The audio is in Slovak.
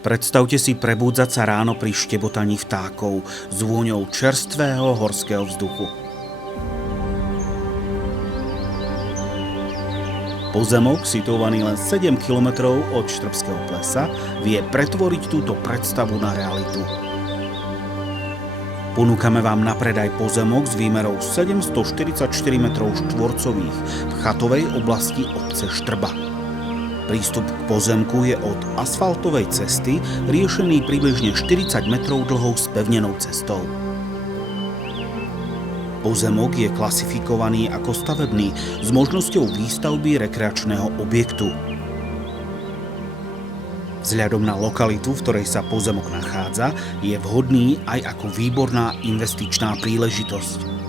Predstavte si prebúdzať sa ráno pri štebotaní vtákov s vôňou čerstvého horského vzduchu. Pozemok, situovaný len 7 km od Štrbského plesa, vie pretvoriť túto predstavu na realitu. Ponúkame vám na predaj pozemok s výmerou 744 m2 v chatovej oblasti obce Štrba. Prístup k pozemku je od asfaltovej cesty riešený približne 40 metrov dlhou spevnenou cestou. Pozemok je klasifikovaný ako stavebný s možnosťou výstavby rekreačného objektu. Vzhľadom na lokalitu, v ktorej sa pozemok nachádza, je vhodný aj ako výborná investičná príležitosť.